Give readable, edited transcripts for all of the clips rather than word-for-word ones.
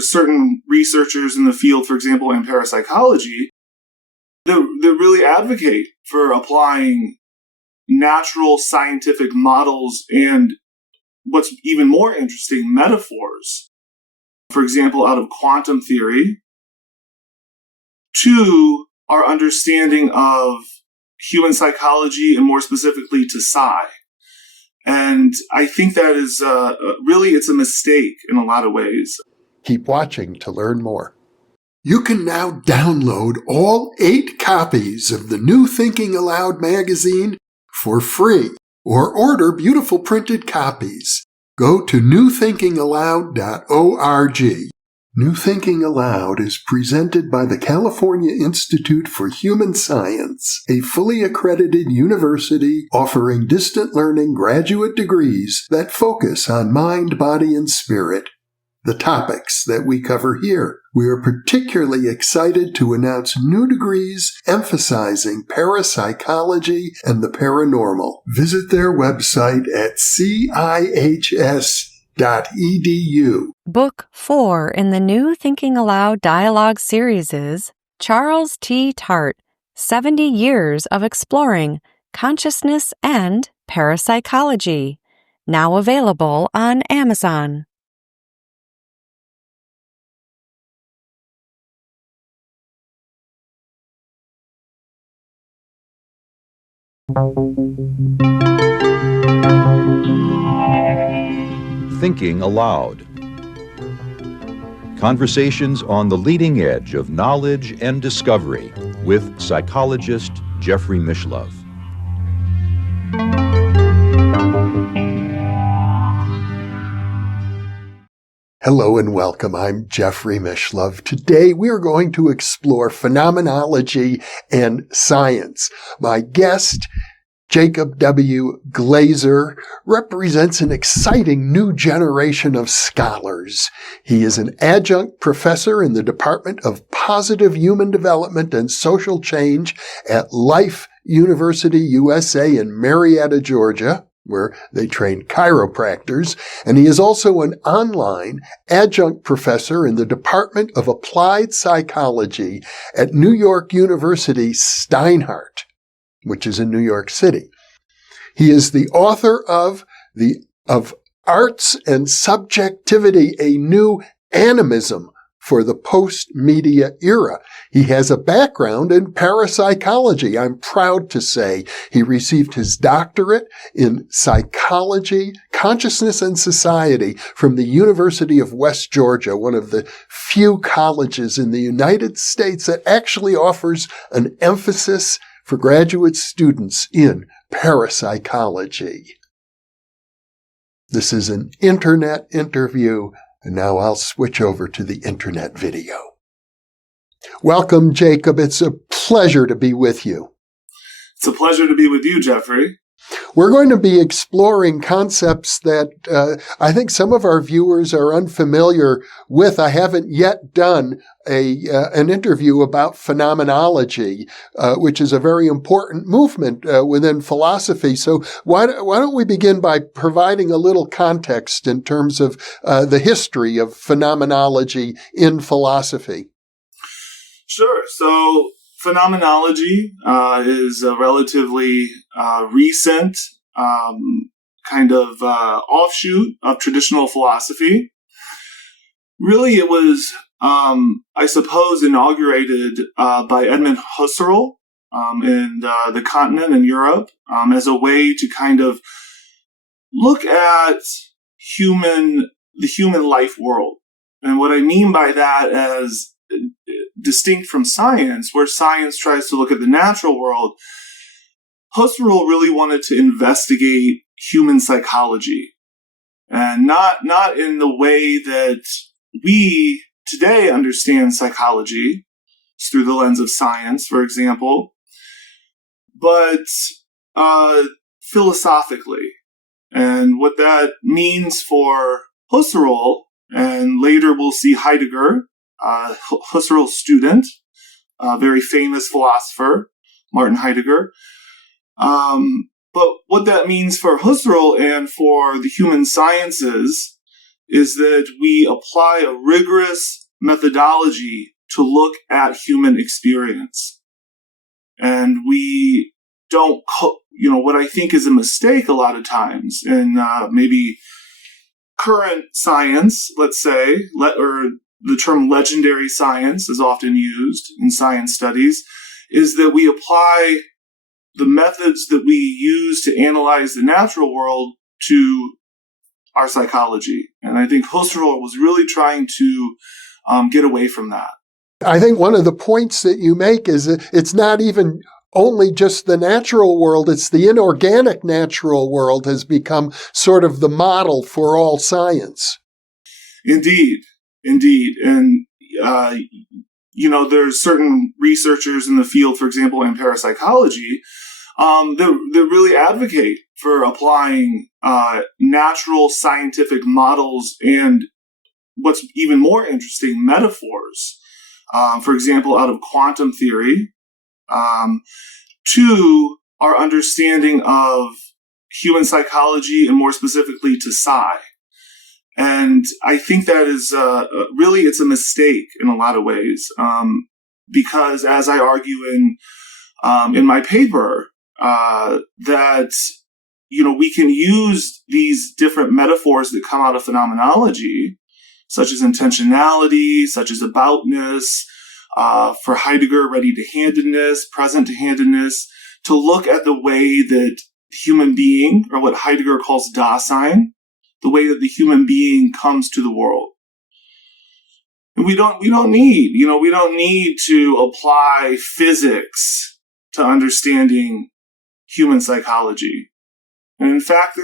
certain researchers in the field, for example, in parapsychology, that really advocate for applying natural scientific models and what's even more interesting, metaphors, for example, out of quantum theory, to our understanding of human psychology and more specifically to psi. And I think that is really, it's a mistake in a lot of ways. Keep watching to learn more. You can now download all 8 copies of the New Thinking Aloud magazine for free, or order beautiful printed copies. Go to newthinkingaloud.org. New Thinking Aloud is presented by the California Institute for Human Science, a fully accredited university offering distant learning graduate degrees that focus on mind, body, and spirit. The topics that we cover here. We are particularly excited to announce new degrees emphasizing parapsychology and the paranormal. Visit their website at cihs.edu. Book 4 in the New Thinking Aloud dialogue series is Charles T. Tart, 70 Years of Exploring Consciousness and Parapsychology, now available on Amazon. Thinking Aloud. Conversations on the leading edge of knowledge and discovery with psychologist Jeffrey Mishlove. Hello and welcome. I'm Jeffrey Mishlove. Today we are going to explore phenomenology and science. My guest, Jacob W. Glazier, represents an exciting new generation of scholars. He is an adjunct professor in the Department of Positive Human Development and Social Change at Life University USA in Marietta, Georgia, where they train chiropractors, and he is also an online adjunct professor in the Department of Applied Psychology at New York University Steinhardt, which is in New York City. He is the author of Arts and Subjectivity, a New Animism for the post-media era. He has a background in parapsychology. I'm proud to say he received his doctorate in psychology, consciousness, and society from the University of West Georgia, one of the few colleges in the United States that actually offers an emphasis for graduate students in parapsychology. This is an internet interview, and now I'll switch over to the internet video. Welcome, Jacob. It's a pleasure to be with you. It's a pleasure to be with you, Jeffrey. We're going to be exploring concepts that I think some of our viewers are unfamiliar with. I haven't yet done an interview about phenomenology, which is a very important movement within philosophy. So why don't we begin by providing a little context in terms of the history of phenomenology in philosophy? Sure. So phenomenology is a relatively recent kind of offshoot of traditional philosophy. Really, it was, I suppose, inaugurated by Edmund Husserl in the continent in Europe as a way to kind of look at the human life world. And what I mean by that as distinct from science, where science tries to look at the natural world, Husserl really wanted to investigate human psychology, and not in the way that we today understand psychology, through the lens of science, for example, but philosophically. And what that means for Husserl, and later we'll see Heidegger, Husserl's student, a very famous philosopher, Martin Heidegger. But what that means for Husserl and for the human sciences is that we apply a rigorous methodology to look at human experience. And we don't, what I think is a mistake a lot of times in maybe current science, let's say, or the term legendary science is often used in science studies, is that we apply the methods that we use to analyze the natural world to our psychology. And I think Husserl was really trying to get away from that. I think one of the points that you make is that it's not even only just the natural world, it's the inorganic natural world has become sort of the model for all science. Indeed. And, there's certain researchers in the field, for example, in parapsychology, that really advocate for applying natural scientific models and what's even more interesting, metaphors. For example, out of quantum theory, to our understanding of human psychology and more specifically to psi. And I think that is really, it's a mistake in a lot of ways, because as I argue in my paper, that, we can use these different metaphors that come out of phenomenology, such as intentionality, such as aboutness, for Heidegger, ready-to-handedness, present-to-handedness, to look at the way that the human being, or what Heidegger calls Dasein, the way that the human being comes to the world. And we don't need to apply physics to understanding human psychology. And in fact,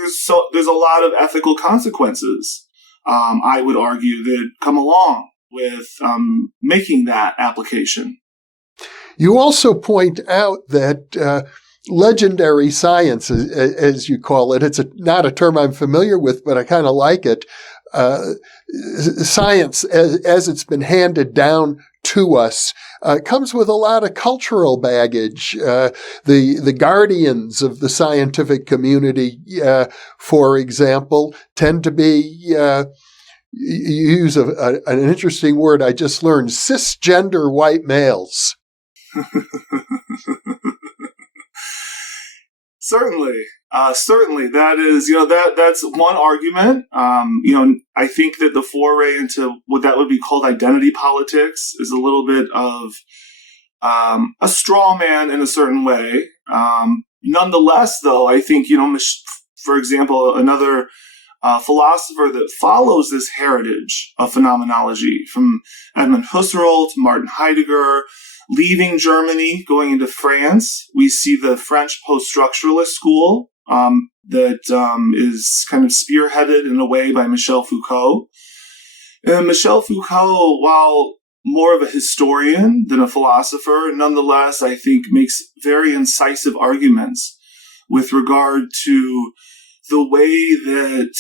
there's a lot of ethical consequences, I would argue, that come along with making that application. You also point out that legendary science, as you call it, it's not a term I'm familiar with, but I kind of like it. Science, as it's been handed down to us, comes with a lot of cultural baggage. The guardians of the scientific community, for example, tend to be, you use an interesting word I just learned, cisgender white males. Certainly, that is, that's one argument. I think that the foray into what that would be called identity politics is a little bit of a straw man in a certain way. Nonetheless, though, I think, for example, another philosopher that follows this heritage of phenomenology, from Edmund Husserl to Martin Heidegger, leaving Germany, going into France, we see the French post-structuralist school that is kind of spearheaded in a way by Michel Foucault. And Michel Foucault, while more of a historian than a philosopher, nonetheless, I think makes very incisive arguments with regard to the way that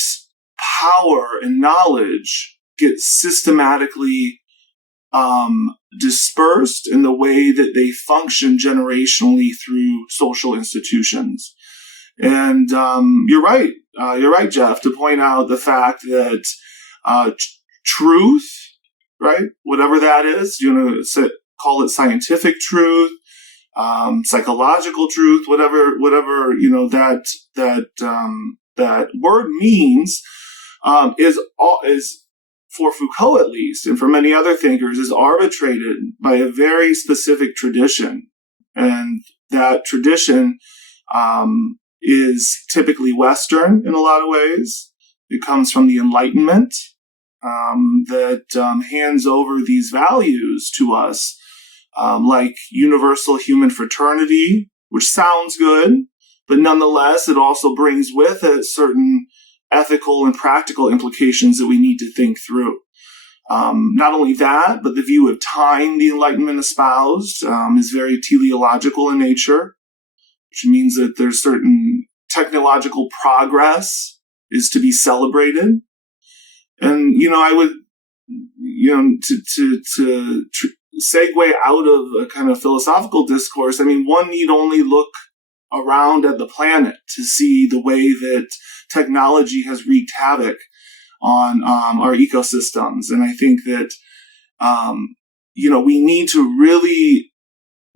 power and knowledge get systematically dispersed in the way that they function generationally through social institutions. And you're right, Jeff, to point out the fact that truth, right, whatever that is, call it scientific truth, psychological truth, whatever that word means, is, for Foucault at least, and for many other thinkers, is arbitrated by a very specific tradition. And that tradition is typically Western in a lot of ways. It comes from the Enlightenment that hands over these values to us, like universal human fraternity, which sounds good, but nonetheless, it also brings with it certain ethical and practical implications that we need to think through. Not only that, but the view of time the Enlightenment espoused is very teleological in nature, which means that there's certain technological progress is to be celebrated. And, I would, to segue out of a kind of philosophical discourse, one need only look around at the planet to see the way that technology has wreaked havoc on our ecosystems. And I think that, we need to really,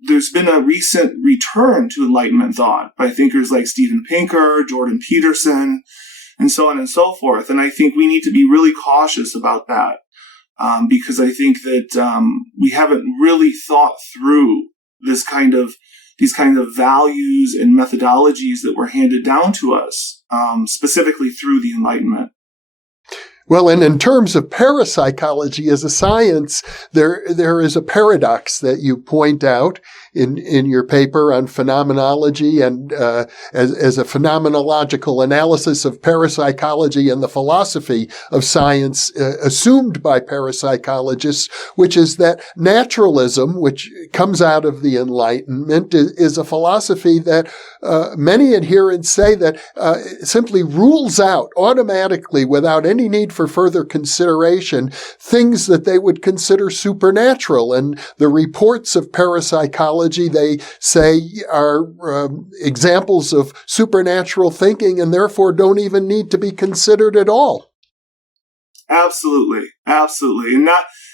there's been a recent return to Enlightenment thought by thinkers like Steven Pinker, Jordan Peterson, and so on and so forth. And I think we need to be really cautious about that, because I think that we haven't really thought through these kind of values and methodologies that were handed down to us, specifically through the Enlightenment. Well, and in terms of parapsychology as a science, there is a paradox that you point out in your paper on phenomenology and as a phenomenological analysis of parapsychology and the philosophy of science assumed by parapsychologists, which is that naturalism, which comes out of the Enlightenment, is a philosophy that many adherents say that simply rules out automatically, without any need for further consideration, things that they would consider supernatural. And the reports of parapsychology, they say, are examples of supernatural thinking and therefore don't even need to be considered at all. Absolutely. Absolutely. And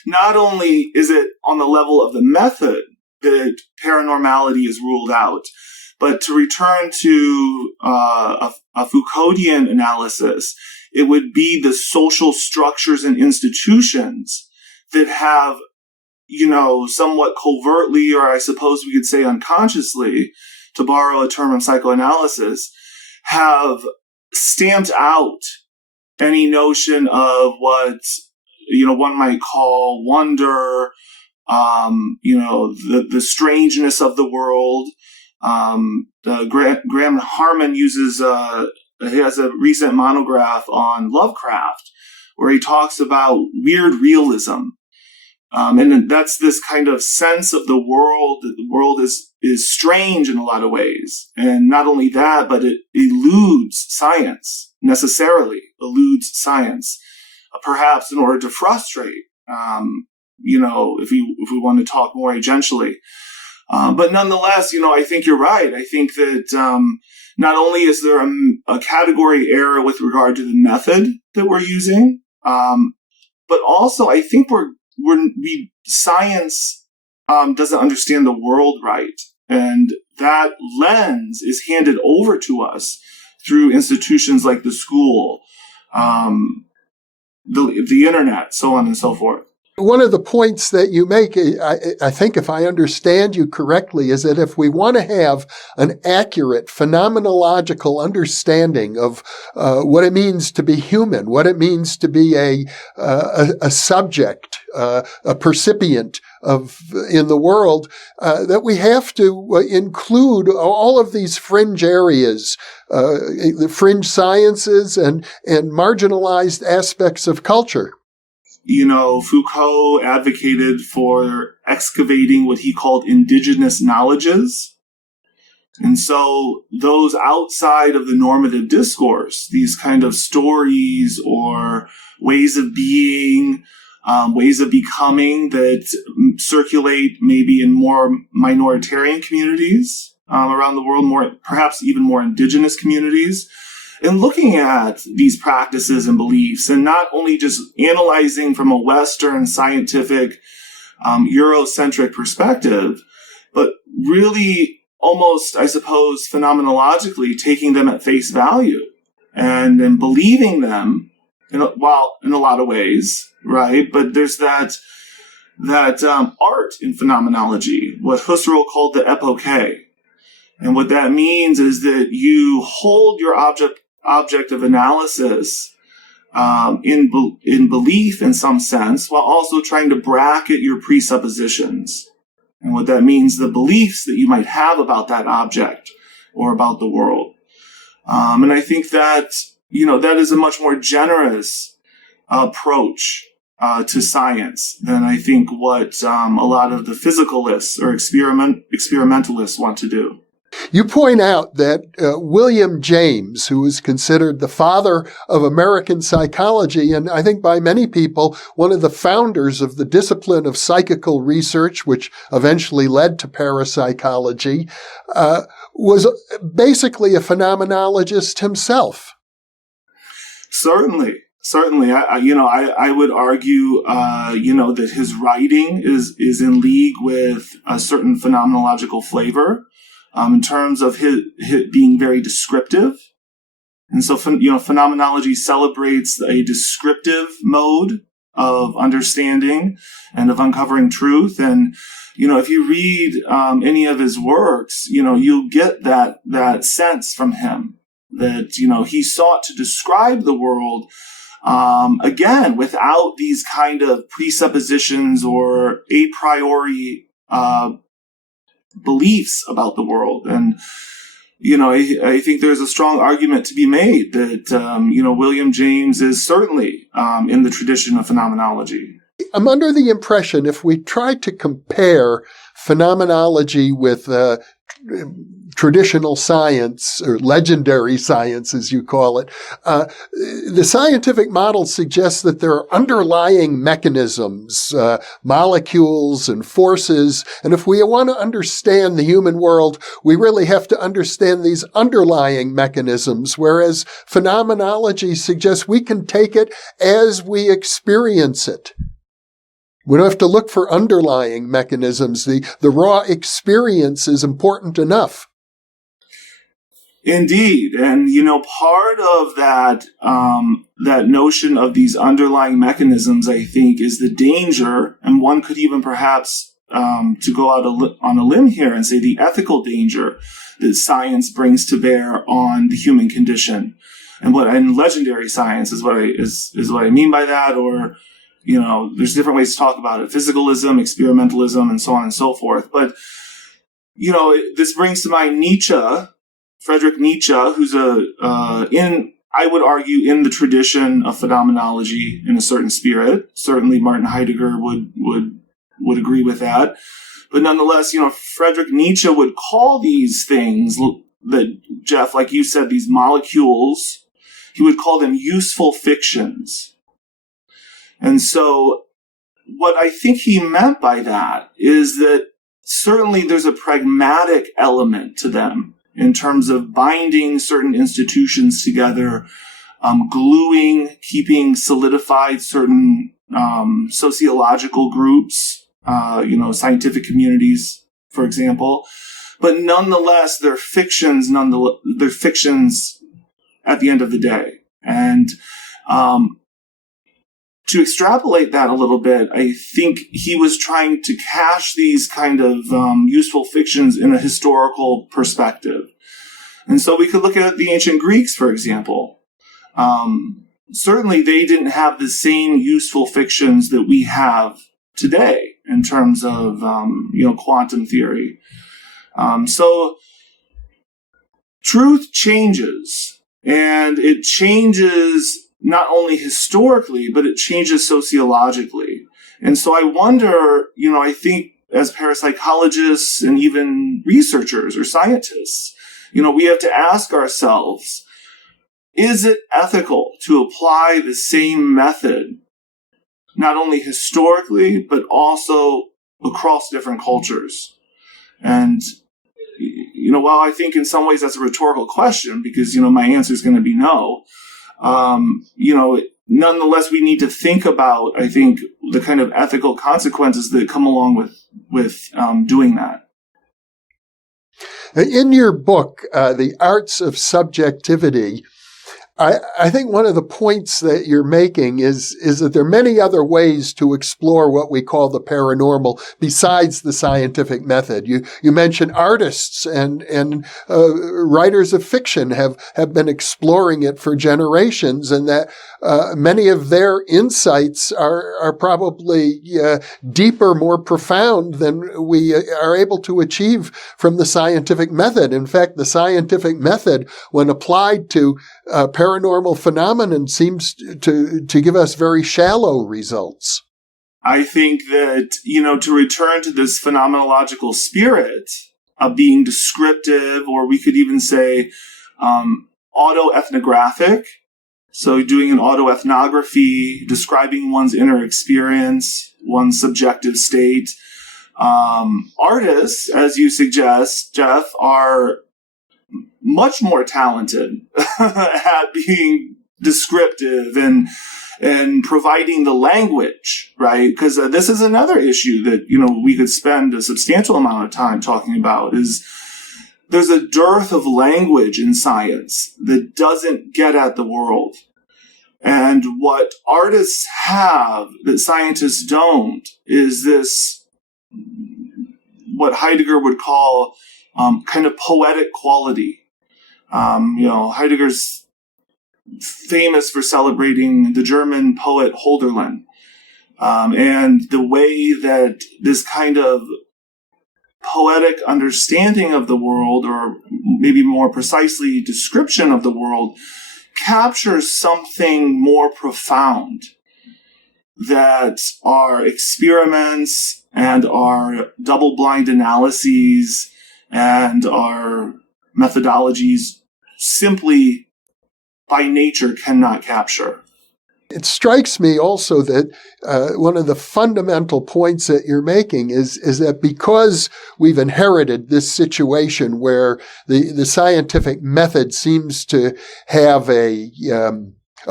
not only is it on the level of the method that paranormality is ruled out, but to return to a Foucauldian analysis, it would be the social structures and institutions that have, somewhat covertly, or I suppose we could say unconsciously, to borrow a term in psychoanalysis, have stamped out any notion of what, one might call wonder, the strangeness of the world. Graham Harman he has a recent monograph on Lovecraft where he talks about weird realism. And that's this kind of sense of the world, that the world is strange in a lot of ways. And not only that, but it eludes science, necessarily eludes science, perhaps in order to frustrate, if we want to talk more agentially. But nonetheless, I think you're right. I think that not only is there a category error with regard to the method that we're using, but also I think science doesn't understand the world right, and that lens is handed over to us through institutions like the school, the internet, so on and so forth. One of the points that you make, I think if I understand you correctly, is that if we want to have an accurate phenomenological understanding of what it means to be human, what it means to be a subject, a percipient in the world, that we have to include all of these fringe areas, the fringe sciences and marginalized aspects of culture. Foucault advocated for excavating what he called indigenous knowledges. And so those outside of the normative discourse, these kind of stories or ways of being, ways of becoming that circulate maybe in more minoritarian communities around the world, perhaps even more indigenous communities. And looking at these practices and beliefs, and not only just analyzing from a Western scientific, Eurocentric perspective, but really almost, I suppose, phenomenologically taking them at face value and believing them, in a lot of ways, right? But there's that art in phenomenology, what Husserl called the epoche. And what that means is that you hold your object of analysis in belief in some sense, while also trying to bracket your presuppositions. And what that means, the beliefs that you might have about that object or about the world. And I think that, that is a much more generous approach to science than I think what a lot of the physicalists or experimentalists want to do. You point out that William James, who is considered the father of American psychology, and I think by many people, one of the founders of the discipline of psychical research, which eventually led to parapsychology, was basically a phenomenologist himself. Certainly. Certainly, I would argue, that his writing is in league with a certain phenomenological flavor, in terms of his being very descriptive. And so, phenomenology celebrates a descriptive mode of understanding and of uncovering truth. And, if you read any of his works, you'll get that sense from him that, he sought to describe the world, again, without these kind of presuppositions or a priori beliefs about the world. And, I think there's a strong argument to be made that, William James is certainly in the tradition of phenomenology. I'm under the impression if we try to compare phenomenology with traditional science, or legendary science, as you call it, the scientific model suggests that there are underlying mechanisms, molecules and forces. And if we want to understand the human world, we really have to understand these underlying mechanisms, whereas phenomenology suggests we can take it as we experience it. We don't have to look for underlying mechanisms. The raw experience is important enough. Indeed. And, part of that notion of these underlying mechanisms, I think, is the danger, and one could even perhaps, to go out on a limb here and say the ethical danger that science brings to bear on the human condition. And legendary science is what I mean by that, or, there's different ways to talk about it. Physicalism, experimentalism, and so on and so forth. But, this brings to mind Friedrich Nietzsche, who's I would argue, in the tradition of phenomenology in a certain spirit. Certainly Martin Heidegger would agree with that. But nonetheless, Friedrich Nietzsche would call these things that, Jeff, like you said, these molecules, he would call them useful fictions. And so what I think he meant by that is that certainly there's a pragmatic element to them in terms of binding certain institutions together, gluing, keeping solidified certain sociological groups, scientific communities, for example. But nonetheless, they're fictions. They're fictions at the end of the day. And to extrapolate that a little bit, I think he was trying to cache these kind of useful fictions in a historical perspective. And so we could look at the ancient Greeks, for example. Certainly they didn't have the same useful fictions that we have today in terms of, quantum theory. So truth changes, and it changes not only historically, but it changes sociologically. And so I wonder, I think as parapsychologists and even researchers or scientists, we have to ask ourselves, is it ethical to apply the same method, not only historically, but also across different cultures? And, while I think in some ways that's a rhetorical question, because, my answer is going to be no, nonetheless, we need to think about, I think, the kind of ethical consequences that come along with doing that. In your book, The Arts of Subjectivity, I think one of the points that you're making is that there are many other ways to explore what we call the paranormal besides the scientific method. You mentioned artists and writers of fiction have been exploring it for generations, and that many of their insights are probably deeper, more profound than we are able to achieve from the scientific method. In fact, the scientific method, when applied to paranormal phenomenon, seems to give us very shallow results. I think that, to return to this phenomenological spirit of being descriptive, or we could even say autoethnographic, so doing an autoethnography, describing one's inner experience, one's subjective state. Artists, as you suggest, Jeff, are much more talented at being descriptive and providing the language, right? Because this is another issue that, we could spend a substantial amount of time talking about, is there's a dearth of language in science that doesn't get at the world. And what artists have that scientists don't is this, what Heidegger would call kind of poetic quality. Heidegger's famous for celebrating the German poet Hölderlin, and the way that this kind of poetic understanding of the world, or maybe more precisely description of the world, captures something more profound, that our experiments and our double-blind analyses and our methodologies simply by nature cannot capture. It strikes me also that one of the fundamental points that you're making is that because we've inherited this situation where the scientific method seems to have a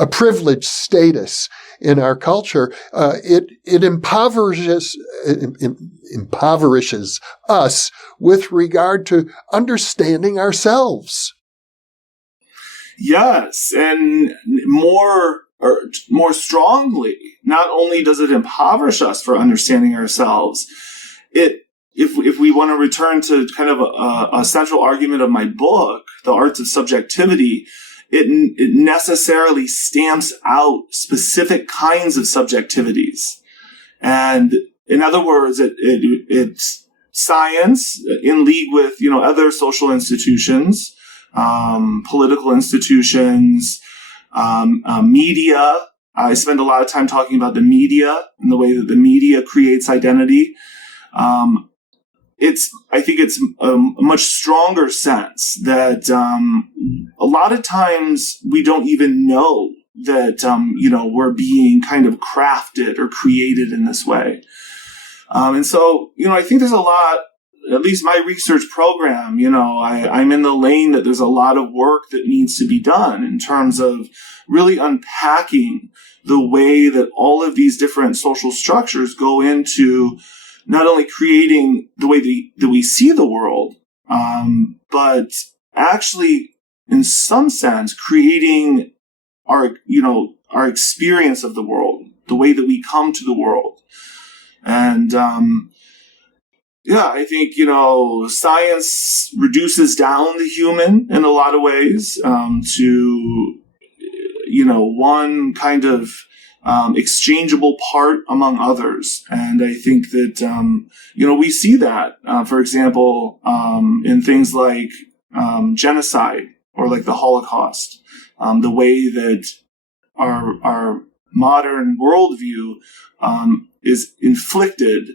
privileged status in our culture, it impoverishes us with regard to understanding ourselves. Yes, and more strongly, not only does it impoverish us for understanding ourselves, if we want to return to kind of a central argument of my book, The Arts of Subjectivity, it necessarily stamps out specific kinds of subjectivities. And in other words, it's science in league with, other social institutions, political institutions, media. I spend a lot of time talking about the media and the way that the media creates identity. I think it's a much stronger sense that a lot of times we don't even know that we're being kind of crafted or created in this way. And so I think there's a lot. At least my research program, I'm in the lane that there's a lot of work that needs to be done in terms of really unpacking the way that all of these different social structures go into not only creating the way that we see the world, but actually, in some sense, creating our experience of the world, the way that we come to the world. And, I think, science reduces down the human in a lot of ways to, one kind of exchangeable part among others. And I think that, we see that, for example, in things like genocide or like the Holocaust, the way that our modern worldview is inflicted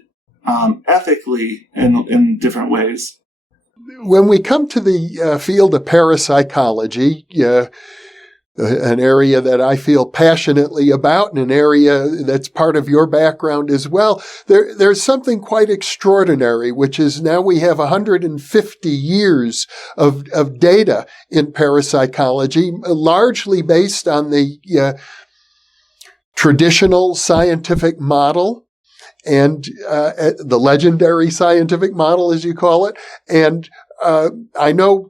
ethically in different ways. When we come to the field of parapsychology, an area that I feel passionately about and an area that's part of your background as well, there's something quite extraordinary, which is now we have 150 years of data in parapsychology, largely based on the traditional scientific model and the legendary scientific model, as you call it. And I know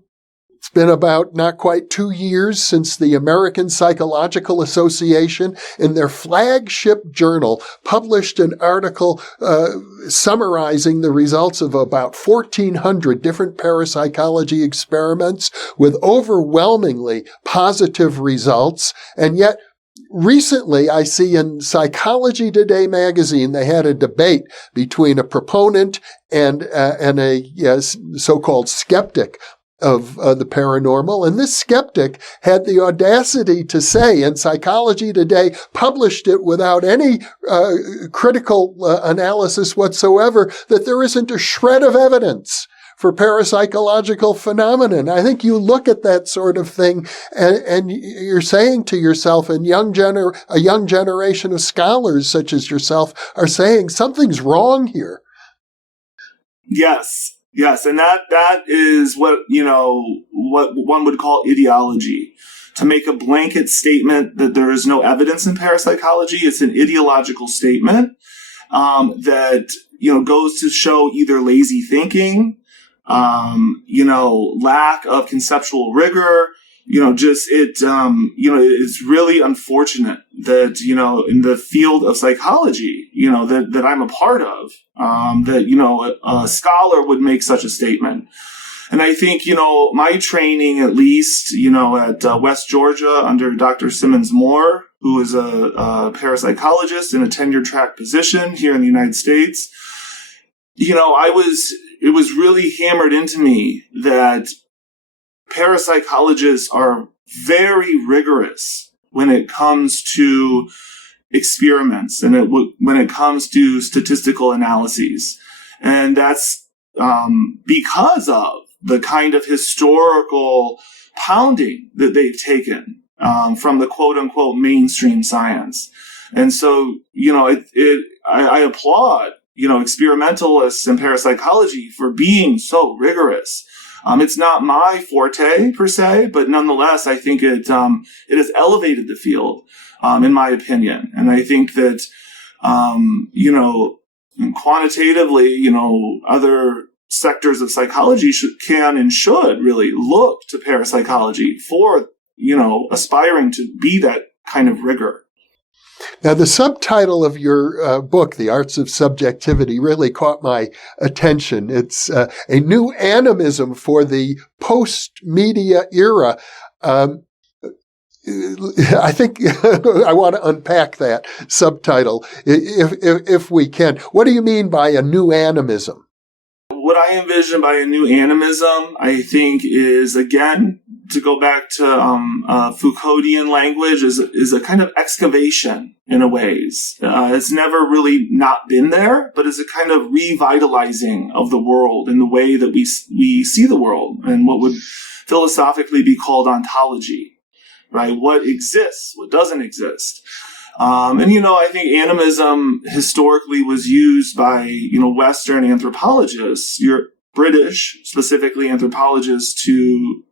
it's been about not quite 2 years since the American Psychological Association, in their flagship journal, published an article summarizing the results of about 1,400 different parapsychology experiments with overwhelmingly positive results. And yet, recently, I see in Psychology Today magazine, they had a debate between a proponent and a so-called skeptic of the paranormal. And this skeptic had the audacity to say, and Psychology Today published it without any critical analysis whatsoever, that there isn't a shred of evidence for parapsychological phenomenon. I think you look at that sort of thing and you're saying to yourself, and a young generation of scholars such as yourself are saying something's wrong here. Yes. And that is what one would call ideology. to make a blanket statement that there is no evidence in parapsychology. It's an ideological statement that, goes to show either lazy thinking, lack of conceptual rigor. It's really unfortunate that, in the field of psychology, that I'm a part of, that a scholar would make such a statement. And I think, my training, at least, at West Georgia under Dr. Simmons Moore, who is a parapsychologist in a tenure track position here in the United States, it was really hammered into me that parapsychologists are very rigorous when it comes to experiments and when it comes to statistical analyses. And that's because of the kind of historical pounding that they've taken from the quote-unquote mainstream science. And so, I applaud, experimentalists in parapsychology for being so rigorous. It's not my forte per se, but nonetheless, I think it has elevated the field, in my opinion. And I think that, quantitatively, other sectors of psychology can and should really look to parapsychology for, aspiring to be that kind of rigor. Now, the subtitle of your book, The Arts of Subjectivity, really caught my attention. It's a new animism for the post-media era. I think I want to unpack that subtitle if we can. What do you mean by a new animism? What I envision by a new animism, I think, is, again, to go back to Foucauldian language, is a kind of excavation in a ways. It's never really not been there, but it's a kind of revitalizing of the world in the way that we see the world, and what would philosophically be called ontology, right? What exists, what doesn't exist. I think animism historically was used by, Western anthropologists, British, specifically anthropologists, to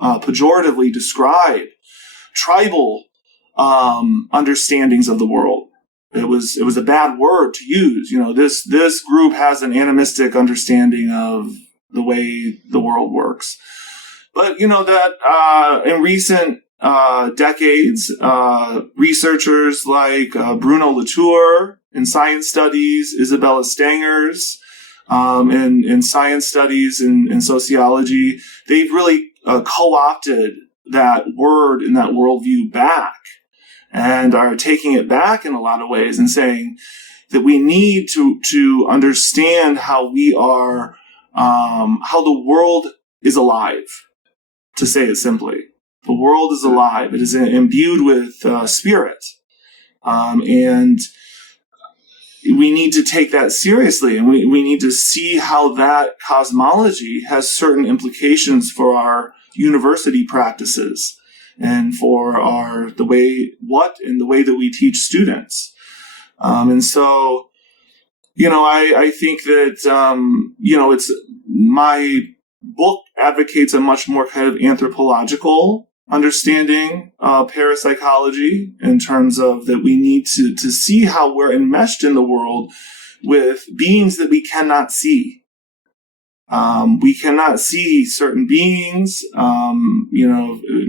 pejoratively describe tribal understandings of the world. It was a bad word to use. This group has an animistic understanding of the way the world works. But, that in recent decades, researchers like Bruno Latour in science studies, Isabella Stangers in science studies and sociology, they've really co-opted that word and that worldview back, and are taking it back in a lot of ways and saying that we need to understand how we are, how the world is alive, to say it simply. The world is alive. It is imbued with spirit. And we need to take that seriously. And we need to see how that cosmology has certain implications for our university practices and for the way that we teach students. And so, I think that, it's my book advocates a much more kind of anthropological understanding parapsychology, in terms of that we need to see how we're enmeshed in the world with beings that we cannot see. We cannot see certain beings.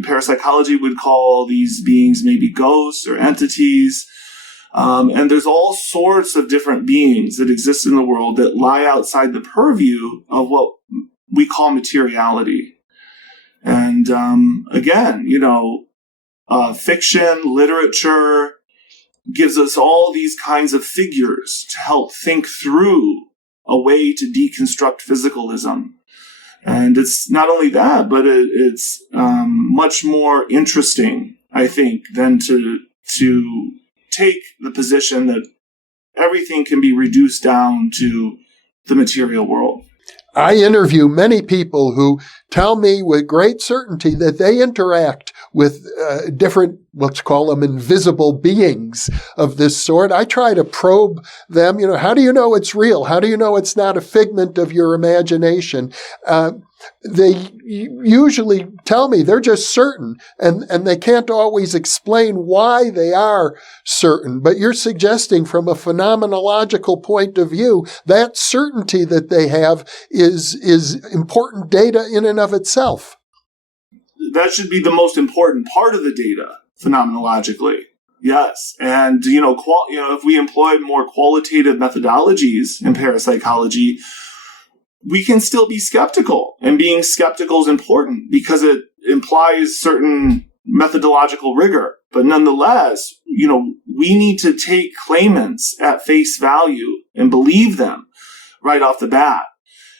Parapsychology would call these beings maybe ghosts or entities. And there's all sorts of different beings that exist in the world that lie outside the purview of what we call materiality. And again, fiction, literature gives us all these kinds of figures to help think through a way to deconstruct physicalism. And it's not only that, but it's much more interesting, I think, than to take the position that everything can be reduced down to the material world. I interview many people who tell me with great certainty that they interact with different, let's call them invisible beings of this sort. I try to probe them. How do you know it's real? How do you know it's not a figment of your imagination? They usually tell me they're just certain, and they can't always explain why they are certain. But you're suggesting from a phenomenological point of view, that certainty that they have is important data in and of itself. That should be the most important part of the data, phenomenologically. Yes. And, if we employ more qualitative methodologies in parapsychology, we can still be skeptical. And being skeptical is important because it implies certain methodological rigor. But nonetheless, we need to take claimants at face value and believe them right off the bat.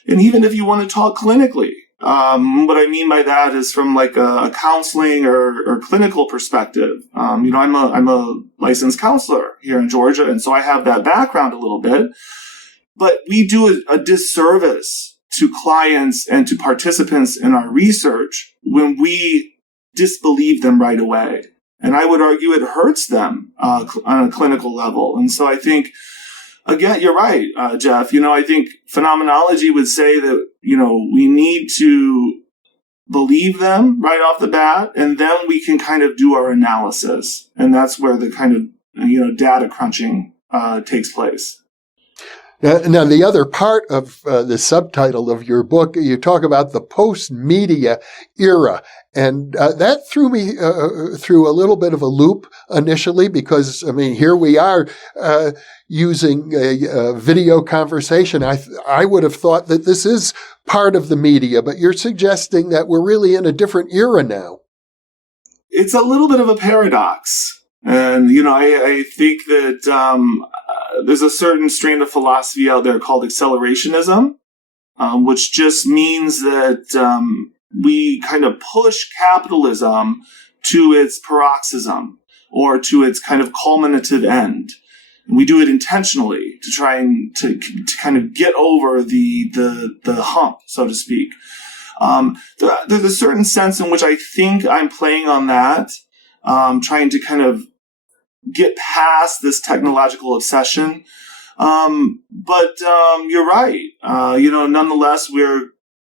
And even if you want to talk clinically, what I mean by that is from like a counseling or clinical perspective. I'm a licensed counselor here in Georgia, and so I have that background a little bit. But we do a disservice to clients and to participants in our research when we disbelieve them right away. And I would argue it hurts them on a clinical level. And so I think, again, you're right, Jeff. I think phenomenology would say that, we need to believe them right off the bat, and then we can kind of do our analysis. And that's where the kind of, data crunching takes place. Now, the other part of the subtitle of your book, you talk about the post-media era. And that threw me through a little bit of a loop initially because, here we are using a video conversation. I would have thought that this is part of the media, but you're suggesting that we're really in a different era now. It's a little bit of a paradox. And, I think that there's a certain strain of philosophy out there called accelerationism, which just means that we kind of push capitalism to its paroxysm or to its kind of culminative end. And we do it intentionally to try and to kind of get over the hump, so to speak. There's a certain sense in which I think I'm playing on that, trying to kind of get past this technological obsession. But you're right. Nonetheless,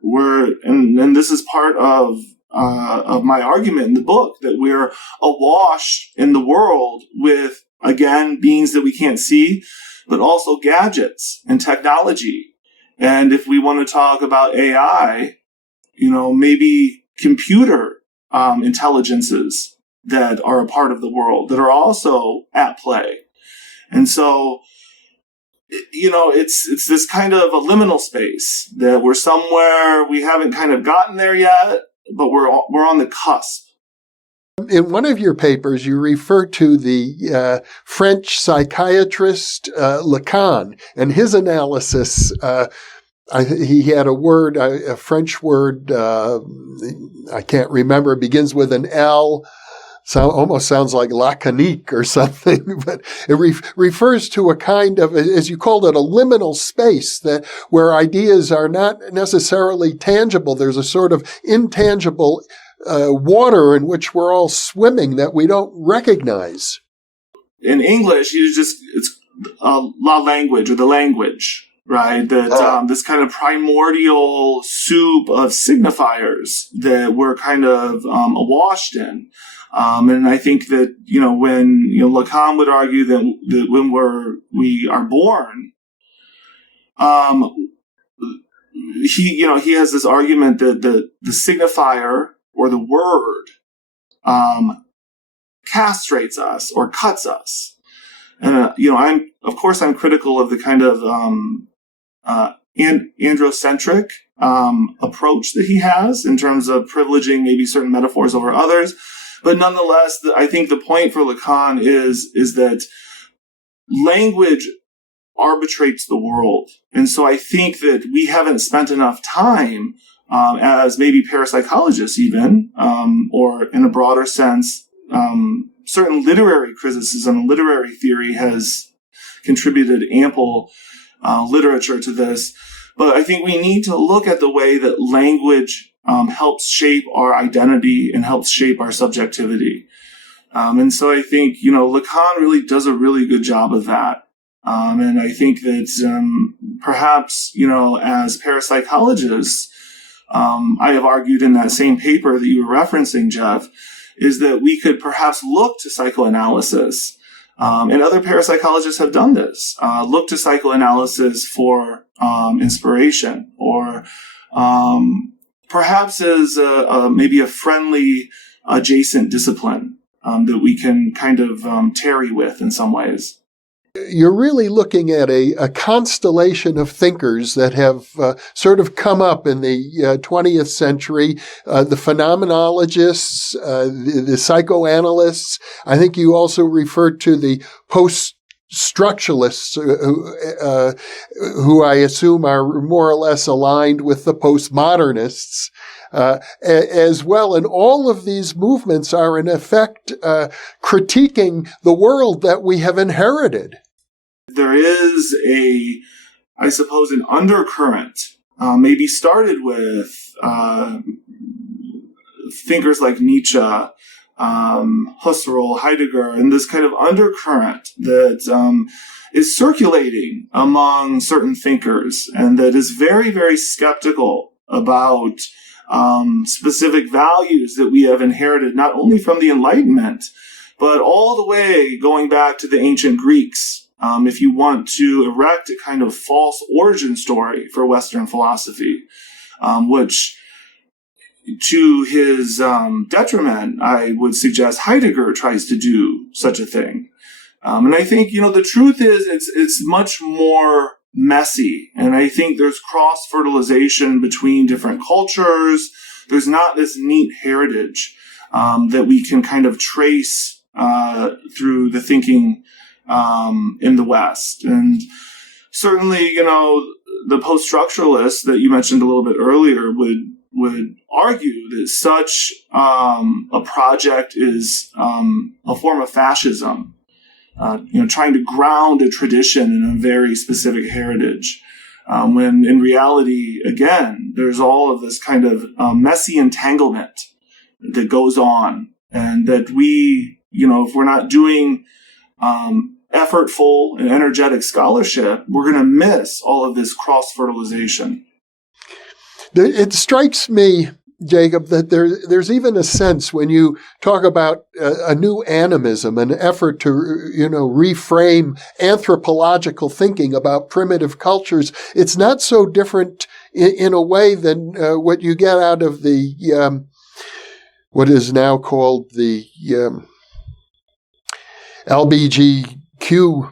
and this is part of my argument in the book, that we're awash in the world with, again, beings that we can't see, but also gadgets and technology. And if we want to talk about AI, maybe computer intelligences that are a part of the world that are also at play. And so, it's this kind of a liminal space that we're somewhere, we haven't kind of gotten there yet, but we're on the cusp. In one of your papers, you refer to the French psychiatrist Lacan and his analysis. He had a French word, I can't remember, it begins with an L. Almost sounds like lacanique or something, but it refers to a kind of, as you called it, a liminal space where ideas are not necessarily tangible. There's a sort of intangible water in which we're all swimming that we don't recognize. In English, it's la language, or the language, right? That this kind of primordial soup of signifiers that we're kind of awashed in. And I think that, when, Lacan would argue that when we are born, he has this argument that the signifier or the word, castrates us or cuts us. And, I'm critical of the kind of, androcentric, approach that he has in terms of privileging maybe certain metaphors over others. But nonetheless, I think the point for Lacan is that language arbitrates the world. And so I think that we haven't spent enough time, as maybe parapsychologists even, or in a broader sense, certain literary criticism and literary theory has contributed ample literature to this. But I think we need to look at the way that language helps shape our identity and helps shape our subjectivity. And so I think, Lacan really does a really good job of that. And I think that perhaps, as parapsychologists, I have argued in that same paper that you were referencing, Jeff, is that we could perhaps look to psychoanalysis. And other parapsychologists have done this, look to psychoanalysis for inspiration, or perhaps as maybe a friendly adjacent discipline that we can kind of tarry with in some ways. You're really looking at a constellation of thinkers that have sort of come up in the 20th century, the phenomenologists, the psychoanalysts. I think you also referred to the post-structuralists, who I assume are more or less aligned with the postmodernists. As well. And all of these movements are in effect critiquing the world that we have inherited. There is I suppose, an undercurrent, maybe started with thinkers like Nietzsche, Husserl, Heidegger, and this kind of undercurrent that is circulating among certain thinkers and that is very, very skeptical about specific values that we have inherited, not only from the Enlightenment, but all the way going back to the ancient Greeks. If you want to erect a kind of false origin story for Western philosophy, which to his detriment, I would suggest Heidegger tries to do such a thing. And I think, the truth is it's much more messy. And I think there's cross-fertilization between different cultures. There's not this neat heritage that we can kind of trace through the thinking in the West. And certainly, the post-structuralists that you mentioned a little bit earlier would argue that such a project is a form of fascism. Trying to ground a tradition in a very specific heritage. When in reality, again, there's all of this kind of messy entanglement that goes on, and that we, if we're not doing effortful and energetic scholarship, we're going to miss all of this cross-fertilization. It strikes me, Jacob, that there's even a sense when you talk about a new animism, an effort to, reframe anthropological thinking about primitive cultures. It's not so different in a way than what you get out of the what is now called the LBGQT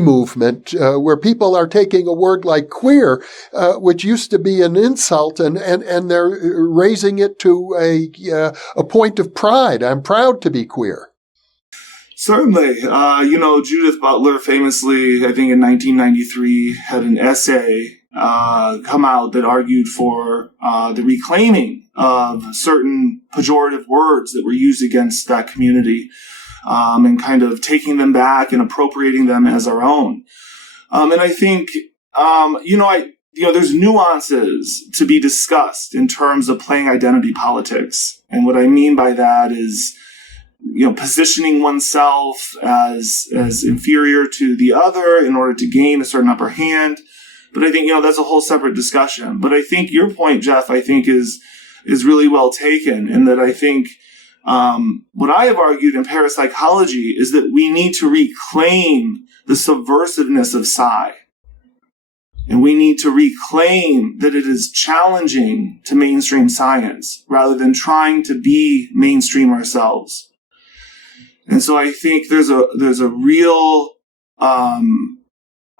movement, where people are taking a word like queer, which used to be an insult, and they're raising it to a point of pride. I'm proud to be queer. Certainly. Judith Butler famously, I think in 1993, had an essay come out that argued for the reclaiming of certain pejorative words that were used against that community. And kind of taking them back and appropriating them as our own. And I think, there's nuances to be discussed in terms of playing identity politics. And what I mean by that is, positioning oneself as inferior to the other in order to gain a certain upper hand. But I think, that's a whole separate discussion. But I think your point, Jeff, is really well taken, in that I think, what I have argued in parapsychology is that we need to reclaim the subversiveness of psi. And we need to reclaim that it is challenging to mainstream science rather than trying to be mainstream ourselves. And so I think there's a real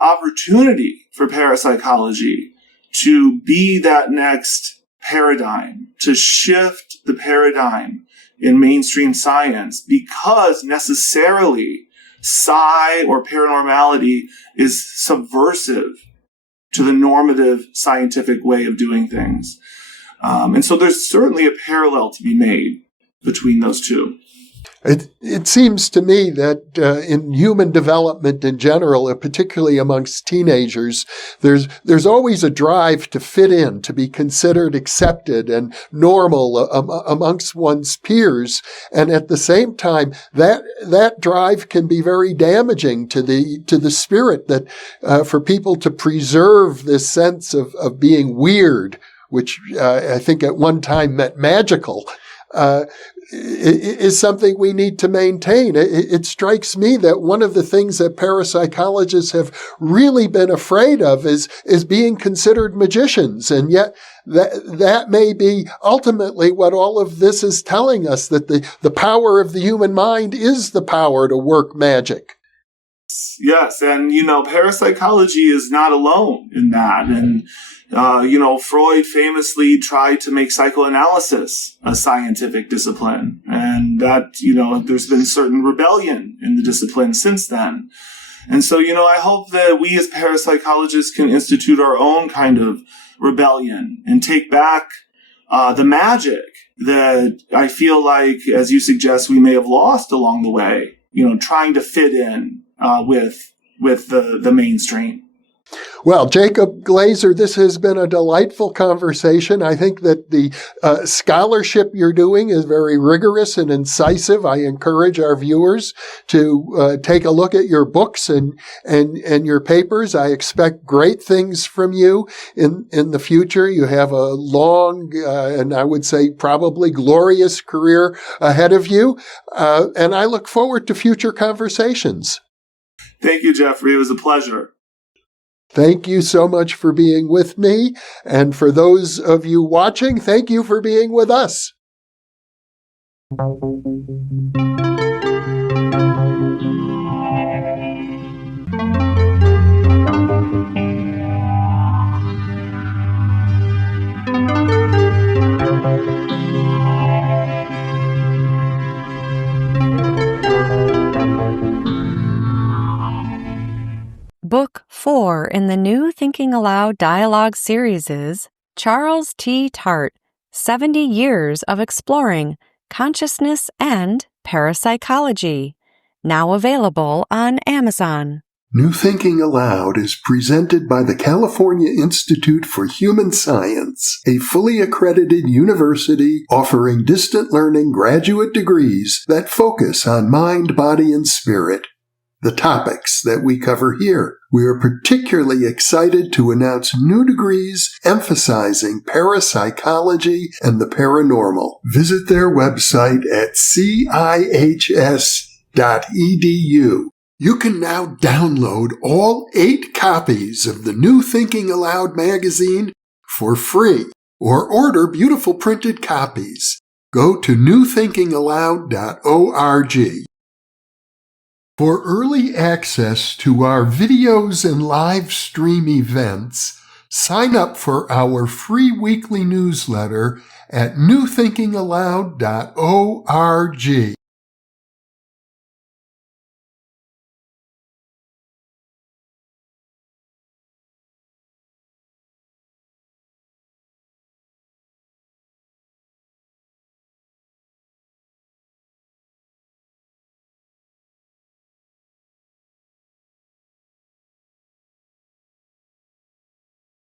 opportunity for parapsychology to be that next paradigm, to shift the paradigm in mainstream science, because necessarily psi or paranormality is subversive to the normative scientific way of doing things. And so there's certainly a parallel to be made between those two. It seems to me that in human development in general, particularly amongst teenagers, there's always a drive to fit in, to be considered accepted and normal amongst one's peers. And at the same time, that drive can be very damaging to the spirit, that for people to preserve this sense of being weird, which I think at one time meant magical. Is something we need to maintain. It strikes me that one of the things that parapsychologists have really been afraid of is being considered magicians. And yet that may be ultimately what all of this is telling us, that the power of the human mind is the power to work magic. Yes, and, parapsychology is not alone in that. And, Freud famously tried to make psychoanalysis a scientific discipline. And that, there's been certain rebellion in the discipline since then. And so, I hope that we as parapsychologists can institute our own kind of rebellion and take back the magic that I feel like, as you suggest, we may have lost along the way, trying to fit in with the mainstream. Well, Jacob Glazier, this has been a delightful conversation. I think that the scholarship you're doing is very rigorous and incisive. I encourage our viewers to take a look at your books and your papers. I expect great things from you in the future. You have a long and I would say probably glorious career ahead of you. And I look forward to future conversations. Thank you, Jeffrey. It was a pleasure. Thank you so much for being with me. And for those of you watching, thank you for being with us. Book 4 in the new Thinking Aloud dialogue series is Charles T. Tart, 70 Years of Exploring Consciousness and Parapsychology, now available on Amazon. New Thinking Aloud is presented by the California Institute for Human Science, a fully accredited university offering distant learning graduate degrees that focus on mind, body, and spirit. The topics that we cover here. We are particularly excited to announce new degrees emphasizing parapsychology and the paranormal. Visit their website at cihs.edu. You can now download all 8 copies of the New Thinking Aloud magazine for free, or order beautiful printed copies. Go to newthinkingaloud.org. For early access to our videos and live stream events, sign up for our free weekly newsletter at newthinkingaloud.org.